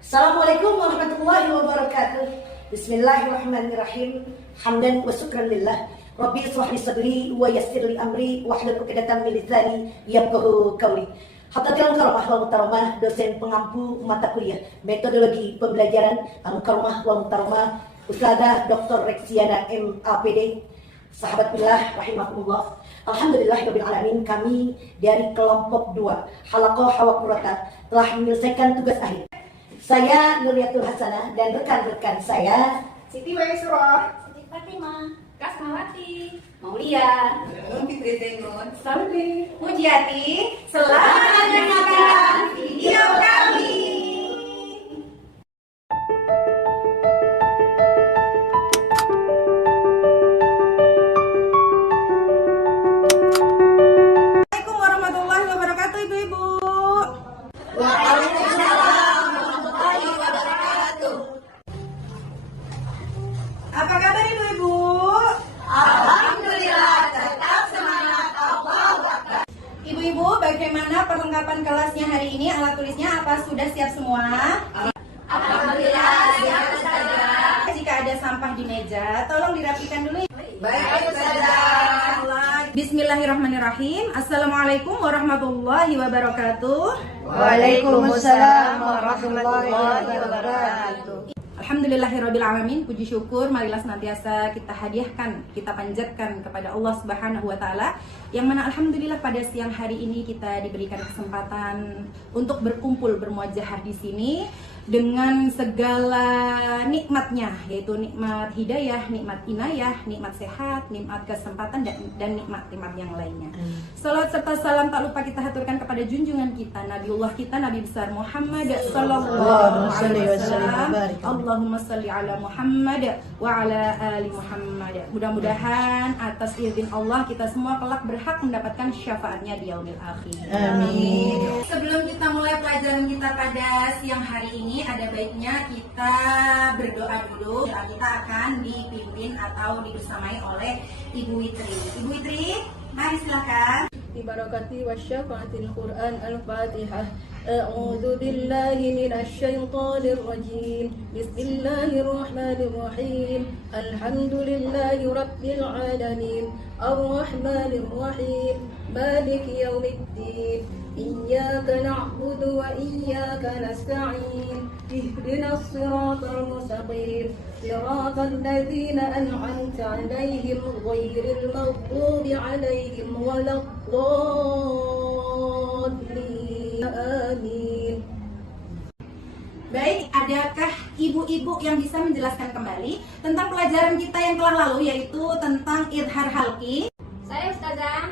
Assalamualaikum warahmatullahi wabarakatuh. Bismillahirrahmanirrahim. Hamdan wa syukran lillah. Rabbi shrah li sadri wa yassir li amri wahlul 'uqdatam min lisani yafqahu qawli. Hadirin karamah wal muhtaramah, dosen pengampu mata kuliah metodologi pembelajaran al-karamah wal muhtaramah Ustazah Dr. Rexiana MAPD, sahabat billah rahimahullah. Alhamdulillahirabbil alamin, kami dari kelompok 2 Halaqah Hawa Qurrata telah menyelesaikan tugas akhir. Saya Nuriyatul Hasanah dan rekan-rekan saya Siti Maisroh, Siti Fatimah, Kasmawati, Maulia, Fitri Zainun, Salmi, Mujiati. Selamat menyaksikan video kami. Assalamualaikum warahmatullahi wabarakatuh, Ibu-ibu. Apa kabar ibu-ibu? Alhamdulillah, tetap semangat. Allahu Akbar. Ibu-ibu, bagaimana perlengkapan kelasnya hari ini? Alat tulisnya apa sudah siap semua? Alhamdulillah, siap Ustazah. Jika ada sampah di meja, tolong dirapikan dulu. Baik, Ustazah. Bismillahirrahmanirrahim. Assalamualaikum warahmatullahi wabarakatuh. Waalaikumsalam warahmatullahi wabarakatuh. Alhamdulillahirabbil alamin, puji syukur marilah senantiasa kita hadiahkan, kita panjatkan kepada Allah Subhanahu wa taala, yang mana alhamdulillah pada siang hari ini kita diberikan kesempatan untuk berkumpul bermuajahah di sini dengan segala nikmatnya, yaitu nikmat hidayah, nikmat inayah, nikmat sehat, nikmat kesempatan dan nikmat-nikmat yang lainnya. Salat serta salam tak lupa kita haturkan kepada junjungan kita, Nabiullah kita, Nabi besar Muhammad sallallahu alaihi wasallam. Allahumma shalli ala Muhammad wa ala ali Muhammad. Mudah-mudahan atas izin Allah kita semua kelak berhak mendapatkan syafaatnya di yaumil akhir. Amin. Sebelum kita mulai pelajaran kita pada siang hari ini, ada baiknya kita berdoa dulu. Doa kita akan dipimpin atau dibersamai oleh Ibu Witri. Ibu Witri, mari silakan. Bibarakati wa syafaatil Qur'an al-Fatihah. A'udzu billahi minasy syaithanir rajim. Bismillahirrahmanirrahim. Alhamdulillahi rabbil alamin. Ar-Rahmanir Rahim. Maliki yaumiddin. Iyyaka na'budu wa iyyaka nasta'in. Ihdinas siratal mustaqim. Siratal ladzina an'amta 'alaihim ghairil maghdubi 'alaihim waladdallin. Amin. Baik, adakah ibu-ibu yang bisa menjelaskan kembali tentang pelajaran kita yang telah lalu, yaitu tentang idhar halqi? Saya Ustazah.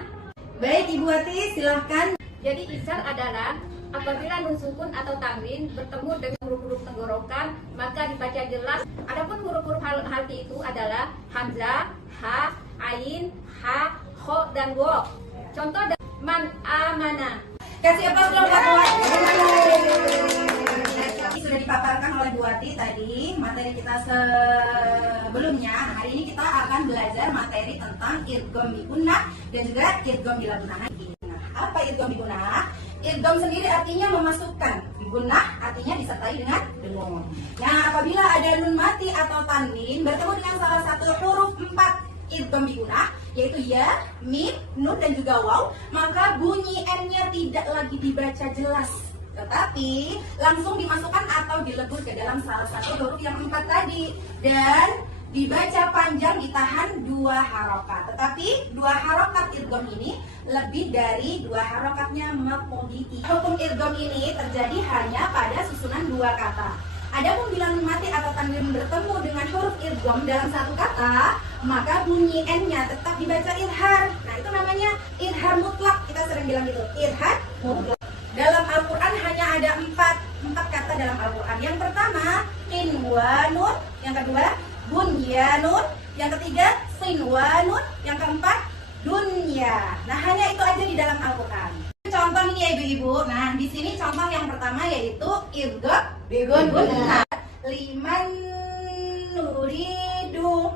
Baik, Ibu Wati, silahkan. Jadi izhar adalah apabila nun sukun atau tanwin bertemu dengan huruf-huruf tenggorokan maka dibaca jelas. Adapun huruf-huruf halqi itu adalah hamzah, ha, ain, ha, kho dan wo. Contoh dari man amana. Kasih apa dulu Pak Wati? Sudah dipaparkan oleh Bu Wati tadi materi kita sebelumnya. Hari ini kita akan belajar materi tentang idgham bi gunnah dan juga idgham bila gunnah. Apa idgham bi gunnah? Idgham sendiri artinya memasukkan, gunnah artinya disertai dengan dengung. Nah, apabila ada nun mati atau tanwin bertemu dengan salah satu huruf 4 idgham bi gunnah, yaitu ya, mim, nun dan juga waw, maka bunyi n-nya tidak lagi dibaca jelas, tetapi langsung dimasukkan atau dilebur ke dalam salah satu huruf yang 4 tadi dan dibaca panjang, ditahan 2 harokat. Tetapi 2 harokat idgham ini lebih dari 2 harokatnya maf'ul bihi. Hukum idgham ini terjadi hanya pada susunan 2 kata. Adapun bila nun mati atau tanwin bertemu dengan huruf idgham dalam satu kata, maka bunyi n-nya tetap dibaca idhar. Nah, itu namanya idhar mutlak. Kita sering bilang gitu, idhar mutlak. Dalam Al-Quran hanya ada 4 kata dalam Al-Quran. Yang pertama, qinwanun. Yang kedua, bunyanun. Yang ketiga, sinwanun. Yang keempat, dunya. Nah, hanya itu aja di dalam Al-Quran. Contoh ini ya ibu-ibu. Nah, di sini contoh yang pertama yaitu idgham bi gunnah. Liman nuridu.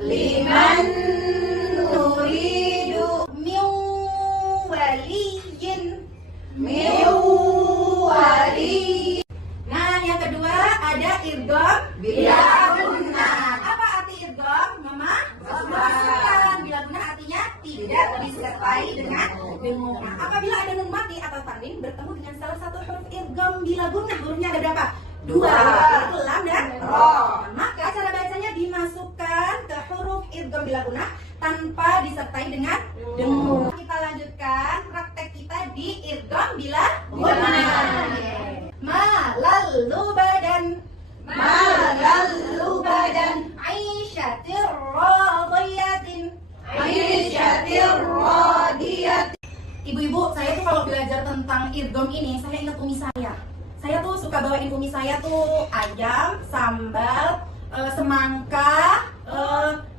Liman nuridu min waliyin. Min wali. Nah, yang kedua mati atau tanwin bertemu dengan salah satu huruf idgham bila gunnah. Hurufnya ada berapa? 2, yaitu lam dan ro. Maka cara bacanya dimasukkan ke huruf idgham bila gunnah tanpa disertai dengan dengung. Kita lanjutkan praktek kita di idgham bila gunnah. Ma lalu badan, ma lalu badan, Aisyatir radiyatin, Aisyatir radiyatin. Ibu-ibu, saya tuh kalau belajar tentang idgham ini, saya ingat umi saya. Saya tuh suka bawain umi saya tuh ayam, sambal, semangka.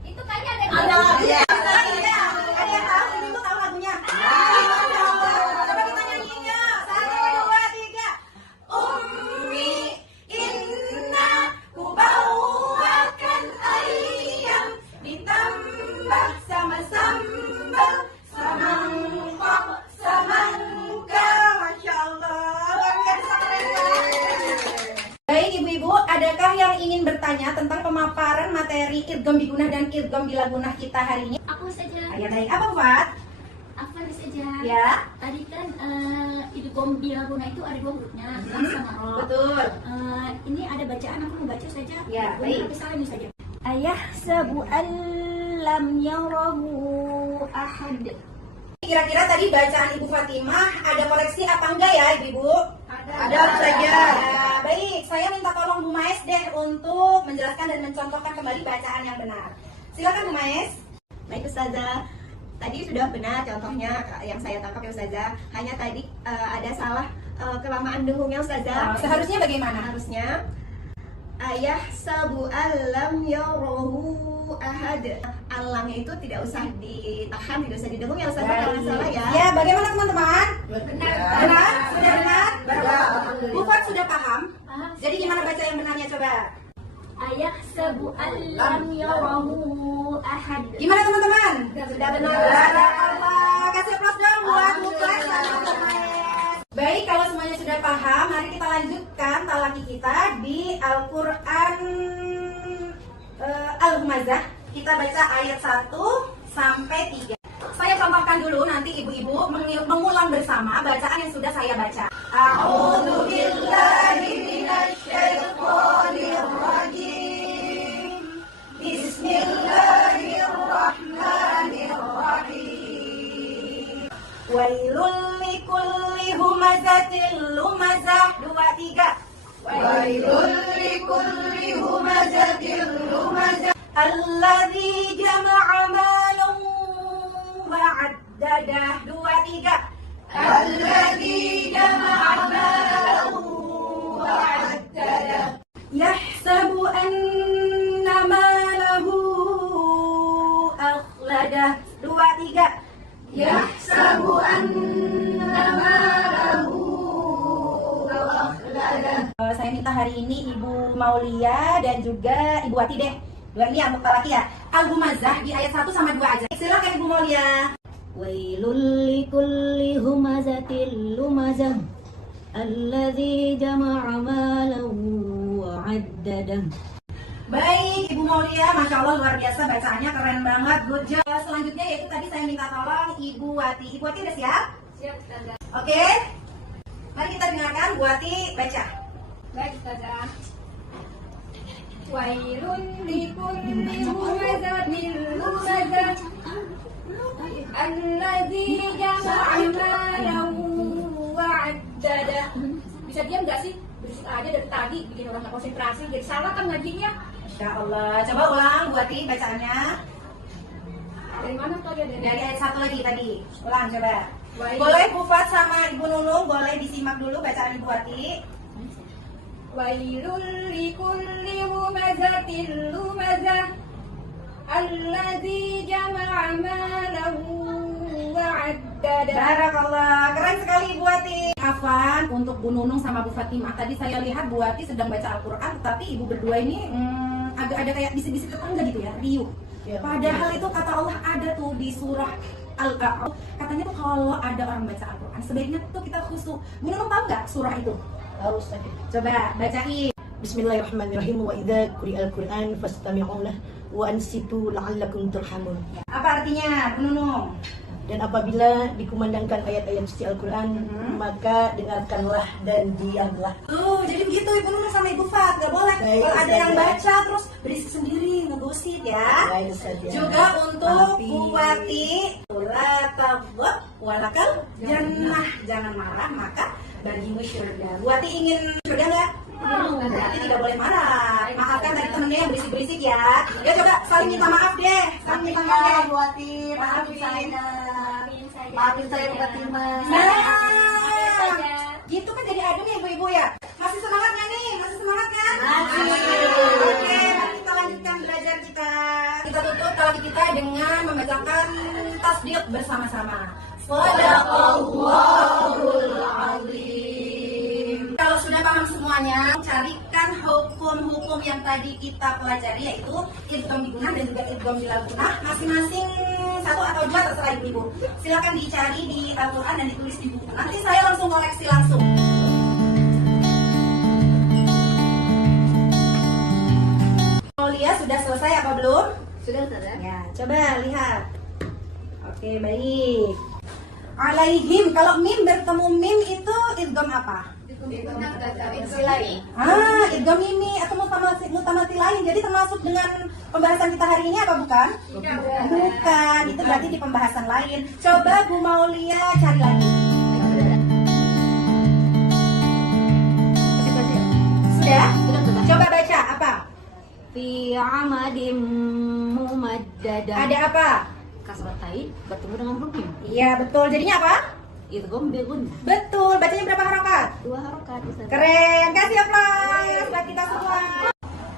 Itu kayaknya Ada lagunya. Ada yang tahu? Ibu tahu lagunya? Coba kita nyanyinya. 1, 2, 3. Ummi inna kubawakan ayam ditambah sama sambal semangkok semangka. Masya Allah, luar biasa keren. Baik ibu-ibu, adakah yang ingin bertanya tentang pemaparan materi idgham bigunah dan idgham bila gunnah kita hari ini? Aku saja. Ayo baik, apa Fat? Apa saja? Ya, Tadi kan idgham bila gunnah itu ada 2 hurufnya, lam sama ro. betul. Ini ada bacaan, aku mau baca saja. Ya, baik. Tapi salah ini saja. Ayahsabu an lam yarahu ahad. Kira-kira tadi bacaan Ibu Fatimah ada koreksi apa enggak ya Ibu? Ada saja. Ya, baik, saya minta tolong Bu Maes deh untuk menjelaskan dan mencontohkan kembali bacaan yang benar. Silakan Bu Maes. Baik Ustazah, tadi sudah benar contohnya yang saya tangkap ya Ustazah. Hanya tadi ada salah kelamaan dengungnya Ustazah. Seharusnya bagaimana? Harusnya ayah sabu alam yarahu ahad. Alamnya itu tidak usah ditahan, tidak usah didengung ya Ustazah, kalau nggak salah ya. Ya, bagaimana teman-teman? Benar? Sudah benar? Bu Fat sudah paham? Jadi gimana baca yang benarnya coba? Ayahsabu an lam yarahu ahad. Gimana teman-teman? Sudah benar. Barakallah. Kasih aplaus dong buat Bu Fat sama Bu Maes. Baik, kalau semuanya sudah paham, mari kita lanjutkan talaki kita di Al-Quran Al-Humazah. Kita baca ayat 1 sampai 3. Saya contohkan dulu, nanti ibu-ibu mengulang bersama bacaan yang sudah saya baca. A'udzu billahi minasyaitonir rajim. Bismillahirrahmanirrahim. Wailul likulli humazatil lumazah. 2, 3. Wailul likulli humazatil lumazah. Alladzi jama'a malan wa 'addadah. 2, 3. Alladzi jama'a malan wa 'addadah. Yahsabu anna malahu akhladah. 2, 3. Yahsabu anna malahu akhladah. Saya minta hari ini Ibu Maulia dan juga Ibu Wati deh. Dua ini untuk talaki ya. Al-Humazah di ayat 1 sama 2 aja. Silakan Ibu Maulia. Wailul likulli humazatil lumazah alladzi jama'a malan wa 'addadah. Baik, Ibu Maulia, Masya Allah luar biasa bacaannya, keren banget, good job. Selanjutnya yaitu tadi saya minta tolong Ibu Wati. Ibu Wati udah siap? Siap, Ustazah. Oke. Mari kita dengarkan Bu Wati baca. Baik, Ustazah. Wailun likulli humazatil lumazah alladzi jama'a malan wa 'addadah. Bisa diam nggak sih? Berisik aja dari tadi bikin orang nggak konsentrasi. Jadi salah kan ngajinya. Masya Allah. Coba ulang Bu Wati bacaannya. Dari mana tadi? Dari ayat 1 lagi tadi. Ulang coba. Wailun. Boleh Bu Fat sama Ibu Nunung boleh disimak dulu bacaan Ibu Wati. Wailul likulli humazatil lumazah alladzi jama'a malan wa 'addadah. Barakallah, keren sekali Ibu Wati. Afwan untuk Bu Nunung sama Bu Fatimah. Tadi saya lihat Bu Wati sedang baca Al-Quran, tapi Ibu berdua ini agak ada kayak bisik-bisik tetangga gitu ya, riuh. Padahal itu kata Allah ada tuh di surah Al-A'raf. Katanya tuh kalau ada orang baca Al-Quran, sebaiknya tuh kita khusyuk. Bu Nunung tahu nggak surah itu? Tahu saja. Coba bacain. Bismillahirrahmanirrahim. Wa idza quri'al Qur'an fastami'u lahu wa ansitu la'allakum turhamun. Apa artinya, Bu Nunung? Dan apabila dikumandangkan ayat-ayat suci Al-Quran, maka dengarkanlah dan diamlah. Tuh, jadi begitu Ibu Nunung sama Ibu Fat, gak boleh. Baik, Kalau ada Ustazah. yang baca terus berisik sendiri, ngegosip ya. Baik, Ustazah. Juga untuk Tapi- Bu Wati, Rataghat walakal jannah, jangan marah maka bagimu surga. Bu Wati ingin surga nggak? Berarti tidak boleh marah. Maafkan tadi temennya yang berisik-berisik ya. Ya coba saling minta maaf deh. Saling minta maaf deh. Bu Wati, maafin saya. Maafin saya Bu Fatimah. Nah, gitu kan jadi adem ya ibu-ibu ya. Masih semangat nggak nih? Masih semangat kan? Masih. Oke, mari kita lanjutkan belajar kita. Kita tutup kali kita dengan membacakan tasbih bersama-sama. Shadaqallahul azim. Kalau sudah paham semuanya, carikan hukum-hukum yang tadi kita pelajari, yaitu idgham digunah dan juga idgham bilal gunah, masing-masing satu atau dua terserah ibu-ibu. Silakan dicari di Al-Quran dan ditulis di buku. Nanti saya langsung koreksi langsung. Aulia sudah selesai apa belum? Sudah, Ustazah. Ya, coba lihat. Oke, baik. Alaihim, kalau mim bertemu mim itu idgham apa? Idgham mimi atau mutamatilain. Jadi termasuk dengan pembahasan kita hari ini apa bukan? Bukan, itu berarti di pembahasan lain. Coba Bu Maulia cari lagi. Sudah? Coba baca apa? Fi amadim mumaddadah. Ada apa? Kasratain bertemu dengan huruf mim. Iya, betul. Jadinya apa? Idgham bil gunnah. Betul. Bacanya berapa harakat? 2 harokat, Ustazah. Keren, kasih aplaus buat kita semua.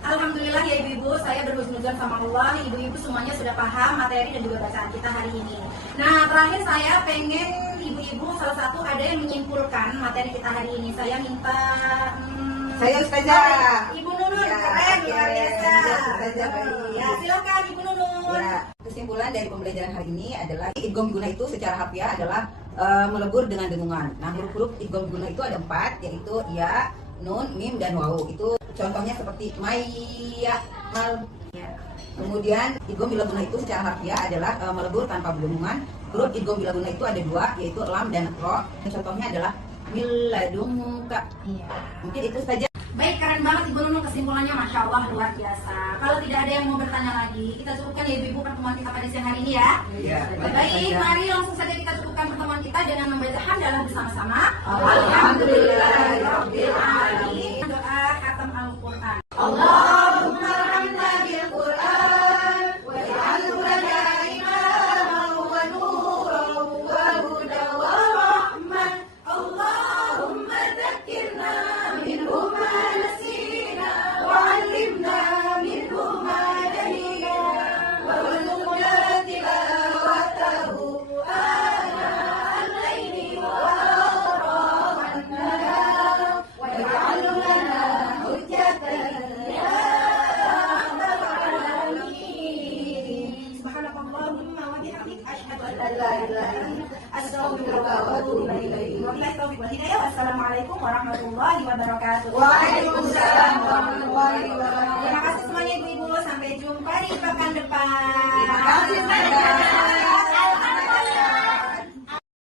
Alhamdulillah ya ibu-ibu, saya berhusnuzon sama Allah. Ibu-ibu semuanya sudah paham materi dan juga bacaan kita hari ini. Nah, terakhir saya pengen ibu-ibu salah satu ada yang menyimpulkan materi kita hari ini. Saya minta Saya Ustazah. Ibu Nunun, Ya, keren, luar oke. biasa. Ya, Ustazah, baik. Ya, silakan Ibu Nunun. Ya, kesimpulan dari pembelajaran hari ini adalah idgham guna itu secara harfiah adalah melebur dengan dengungan. Nah, huruf-huruf idgham guna itu ada 4, yaitu ya, nun, mim, dan wawu. Itu contohnya seperti maya, mal. Kemudian idgham bila guna itu secara harfiah adalah melebur tanpa dengungan. Huruf idgham bila guna itu ada 2, yaitu lam dan ro. Contohnya adalah miladunka. Mungkin itu saja. Baik, keren banget Ibu Nunung, kesimpulannya Masya Allah luar biasa. Kalau tidak ada yang mau bertanya lagi, kita cukupkan ya ibu-ibu pertemuan kita pada siang hari ini ya. Iya, Baik, mari langsung saja kita cukupkan pertemuan kita dengan membaca hamdalah bersama-sama. Alhamdulillahirabbil alamin. Doa khatam Al-Quran. Allahumma arhamna bil Qur'an waj'alhu lana imaman wa nuran wa hudan wa rahmah. Allahumma dzakkirna minhu ma nasina wa 'allimna minhu ma jahilna wa warzuqna tilawatahu ana al-laili wa atrafan nahar waj'alhu lana hujjatan ya rabbal alamin. Subhanakallahumma wa bihamdik asyhadu an la ilaha illa anta astaghfiruka wa atubu ilaik. Wabillahi taufiq wal hidayah. Wassalamualaikum warahmatullahi wabarakatuh. Waalaikumsalam warahmatullahi wabarakatuh. Terima kasih semuanya ibu-ibu. Sampai jumpa di pekan depan. Terima kasih, Ustazah.